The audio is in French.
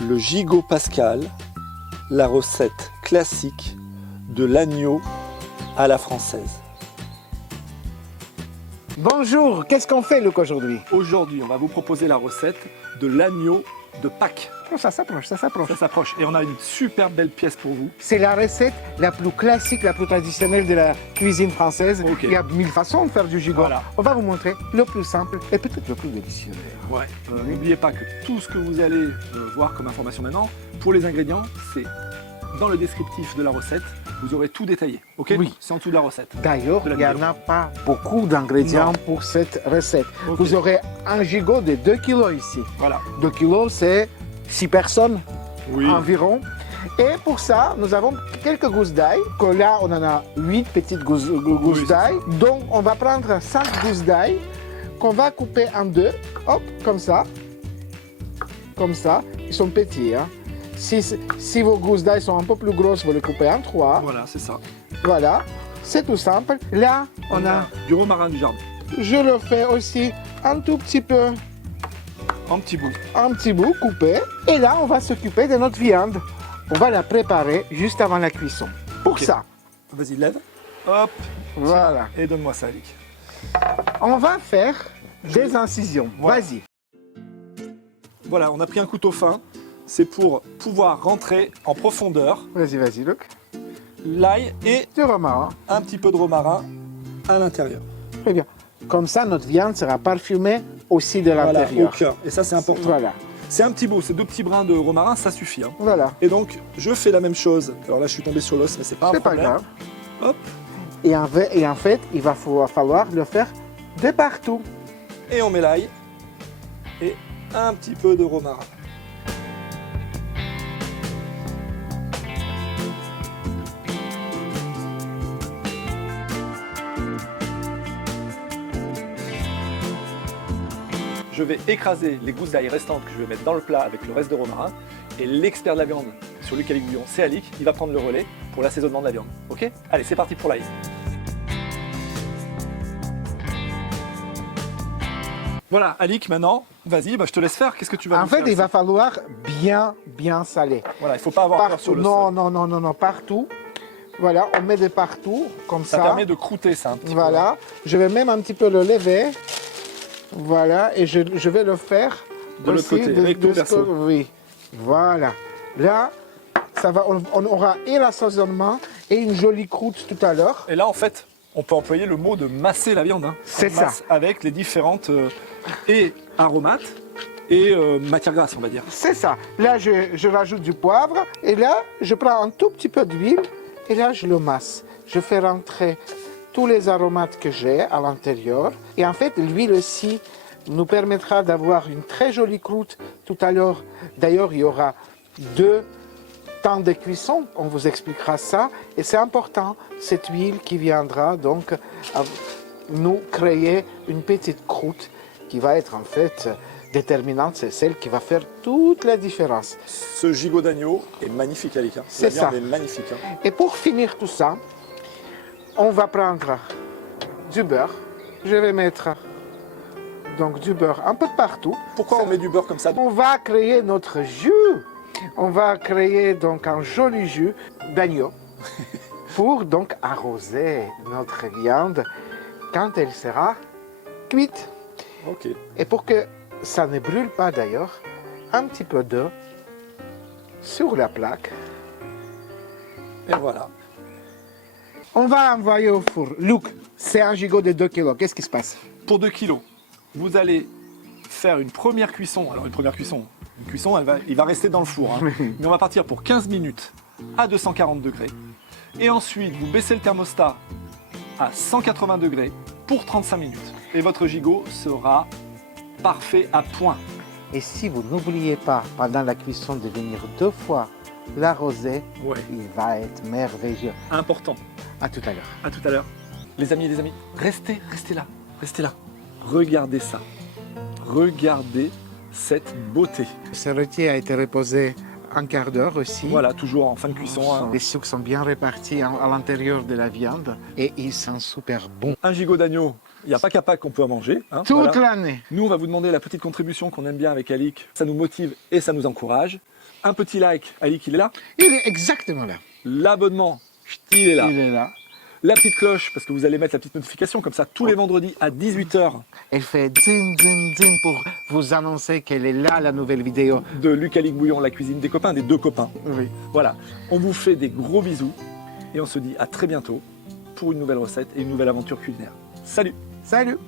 le gigot pascal, la recette classique de l'agneau à la française. Bonjour, qu'est-ce qu'on fait Luc aujourd'hui? Aujourd'hui, on va vous proposer la recette de l'agneau de Pâques. Ça s'approche, ça s'approche. Ça s'approche et on a une super belle pièce pour vous. C'est la recette la plus classique, la plus traditionnelle de la cuisine française. Ok. Il y a 1000 façons de faire du gigot. Voilà. On va vous montrer le plus simple et peut-être le plus délicieux. Ouais. N'oubliez pas que tout ce que vous allez voir comme information maintenant, pour les ingrédients, c'est dans le descriptif de la recette. Vous aurez tout détaillé. Ok? Oui. C'est en dessous de la recette. D'ailleurs, De la il n'y en vidéo. a pas beaucoup d'ingrédients pour cette recette. Ok. Vous aurez un gigot de 2 kg ici. Voilà. 2 kg, c'est 6 personnes Oui. environ. Et pour ça, nous avons quelques gousses d'ail. Que là, on en a 8 petites gousses c'est d'ail. Donc, on va prendre 5 gousses d'ail qu'on va couper en deux. Hop, comme ça. Comme ça. Ils sont petits. Hein. Si vos gousses d'ail sont un peu plus grosses, vous les coupez en 3. Voilà, c'est ça. Voilà. C'est tout simple. Là, on a... du romarin du jardin. Je le fais aussi un tout petit peu, En petits bouts. un petit bout coupé. Et là, on va s'occuper de notre viande. On va la préparer juste avant la cuisson. Pour Ok. ça, Vas-y, lève. Hop. voilà. Et donne-moi ça, Alic. On va faire des incisions. Voilà. Vas-y. Voilà, on a pris un couteau fin. C'est pour pouvoir rentrer en profondeur Vas-y, vas-y, Luc. l'ail et Du romarin. un petit peu de romarin à l'intérieur. Très bien. Comme ça, notre viande sera parfumée aussi de Voilà, au l'intérieur. cœur. Et ça, c'est important. Voilà. C'est un petit bout, c'est 2 petits brins de romarin, ça suffit. Hein. Voilà. Et donc, je fais la même chose. Alors là, je suis tombé sur l'os, mais c'est pas un C'est pas problème. grave. Hop. Et en fait, il va falloir le faire de partout. Et on met l'ail et un petit peu de romarin. Je vais écraser les gousses d'ail restantes que je vais mettre dans le plat avec le reste de romarin. Et l'expert de la viande sur Luc Alic Bouillon, c'est Alic, il va prendre le relais pour l'assaisonnement de la viande. Ok? Allez, c'est parti pour l'ail. Voilà, Alic, maintenant, vas-y, je te laisse faire. Qu'est-ce que tu vas En nous fait, faire il va ici? falloir bien saler. Voilà, il ne faut pas avoir peur Partout. sur le Non, sol. non, non, non, non, partout. Voilà, on met de partout, comme Ça ça. permet de croûter ça un petit peu. Voilà, je vais même un petit peu le lever. Voilà, et je vais le faire De l'autre aussi côté, avec ton ce perso. oui, voilà. Là, ça va, on aura et l'assaisonnement et une jolie croûte tout à l'heure. Et là, en fait, on peut employer le mot de masser la viande. Hein. C'est On ça. masse avec les différentes et aromates et matières grasses, on va dire. C'est ça. Là, je rajoute du poivre et là, je prends un tout petit peu d'huile et là, je le masse. Je fais rentrer tous les aromates que j'ai à l'intérieur. Et en fait, l'huile aussi nous permettra d'avoir une très jolie croûte tout à l'heure. D'ailleurs, il y aura 2 temps de cuisson, on vous expliquera ça. Et c'est important, cette huile qui viendra donc nous créer une petite croûte qui va être en fait déterminante. C'est celle qui va faire toute la différence. Ce gigot d'agneau est magnifique, Alic. Hein. C'est La viande ça. est magnifique. Hein. Et pour finir tout ça, on va prendre du beurre. Je vais mettre donc du beurre un peu partout. Pourquoi on met du beurre comme ça? On va créer notre jus. On va créer donc un joli jus d'agneau pour donc arroser notre viande quand elle sera cuite. Ok. Et pour que ça ne brûle pas d'ailleurs, un petit peu d'eau sur la plaque. Et voilà. On va envoyer au four. Luc, c'est un gigot de 2 kg. Qu'est-ce qui se passe? Pour 2 kilos, vous allez faire une première cuisson. Alors, une cuisson, il va rester dans le four. Hein. Mais on va partir pour 15 minutes à 240 degrés. Et ensuite, vous baissez le thermostat à 180 degrés pour 35 minutes. Et votre gigot sera parfait à point. Et si vous n'oubliez pas pendant la cuisson de venir 2 fois l'arroser, Ouais. il va être merveilleux. Important. À tout à l'heure. À tout à l'heure. Les amis et les amis, restez là. Restez là. Regardez ça. Regardez cette beauté. Ce rôti a été reposé un quart d'heure aussi. Voilà, toujours en fin de cuisson. Hein. Les sucres sont bien répartis à l'intérieur de la viande et ils sont super bons. Un gigot d'agneau Il n'y a pas qu'à Pâques qu'on peut en manger. Hein, Toute voilà. l'année. Nous, on va vous demander la petite contribution qu'on aime bien avec Alix. Ça nous motive et ça nous encourage. Un petit like, Alix, il est là. Il est exactement là. L'abonnement, il est là. Il est là. La petite cloche, parce que vous allez mettre la petite notification, comme ça, tous les vendredis à 18h Elle fait zin, zin, zin pour vous annoncer qu'elle est là, la nouvelle vidéo. de Luc Alix Bouillon, la cuisine des copains, des deux copains. Oui. Voilà, on vous fait des gros bisous et on se dit à très bientôt pour une nouvelle recette et une nouvelle aventure culinaire. Salut! Salut!